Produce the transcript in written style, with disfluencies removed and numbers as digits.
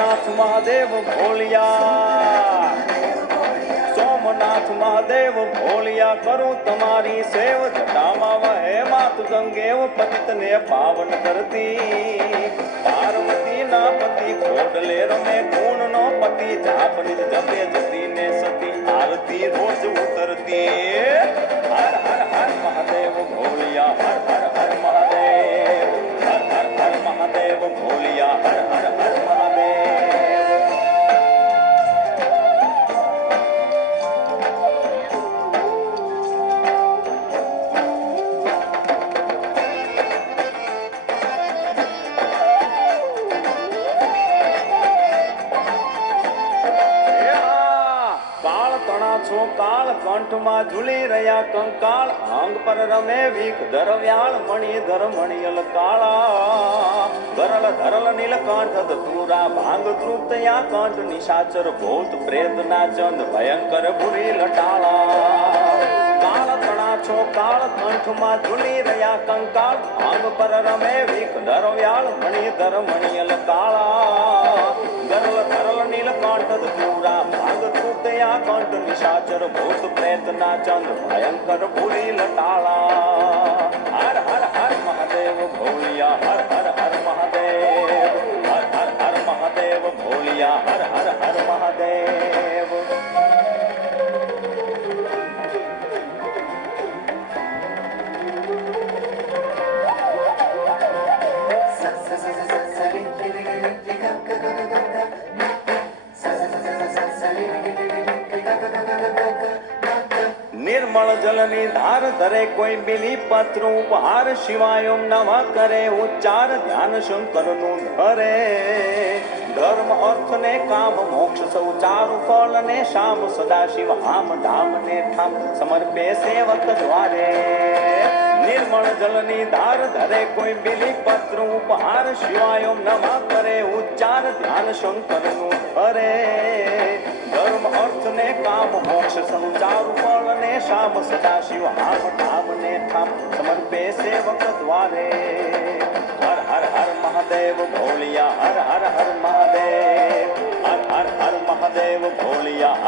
સોમનાથ મહાદેવ ભોલિયા, સોમનાથ મહાદેવ ભોલિયા, કરું તમારી સેવ, જટામાં વહે માત ગંગેવ, પતિતને પાવન કરતી, પાર્વતી ના પતિ ખોડલે રમે, ગુણ નો પતિ જાપનિ જપે, જતી ને સતી આરતી રોજ ઉતરતી. હર હર હર મહાદેવ ભોલિયા, હર હર હર મહાદેવ, હર હર હર મહાદેવ ભોલિયા, હર હર હર મહાદેવ. કાળ તણા છો કાળ, કંઠમાં ઝૂલી રહ્યા કંકાળ, અંગ પર રમે વીખ ધરવ્યાળ, મણિધર મણિયલ કાળા, ગરલ ધરલ નીલકંઠ ધતુરા, ભાંગ તૃપ્તયા કંઠ, નિશાચર ભૂત પ્રેત ના ચંદ, ભયંકર ભૂરી લટાળા. કાળ તણા છો કાળ, કંઠમાં ઝૂલી રહ્યા કંકાળ, અંગ પર રમે વીખ ધરવ્યાળ, મણિધર મણિયલ કાળા, ગરલ ધરલ નીલકંઠ ધતુરા, ભાંગ તૃપ્તયા કંઠ, નિશાચર ભૂત પ્રેત ના ચંદ, ભયંકર ભૂરી લટાળા. હર હર હર મહાદેવ ભોલિયા, હર હર હર મહાદેવ, હર હર હર મહાદેવ ભોલિયા, હર હર હર મહાદેવ. નિર્મળ જલની ધાર ધરે કોઈ બિલી પત્ર ઉપહાર, શિવાય ઓમ નમઃ કરે ઉચ્ચાર, ધ્યાન શંકરનું ધરે. ધર્મ અર્થ ને કામ મોક્ષ સૌ ચારુ ફળ ને શામ, સદા શિવ આમ ધામ ને ઠામ, સમર્પે સેવક દ્વારે. નિર્મળ જલની ધાર ધરે કોઈ બિલી પત્ર ઉપહાર, શિવાય ઓમ નમઃ કરે ઉચ્ચાર, ધ્યાન શંકરનું ધરે. ધર્મ અર્થ ને કામ મોક્ષ સૌ ચારુ ફળ ને શામ, સદા શિવ આમ ધામ ને ઠામ, સમર્પે સેવક દ્વારે. હર હર હર મહાદેવ ભોલિયા, હર હર હર મહાદેવ, હર હર હર મહાદેવ ભોલિયા,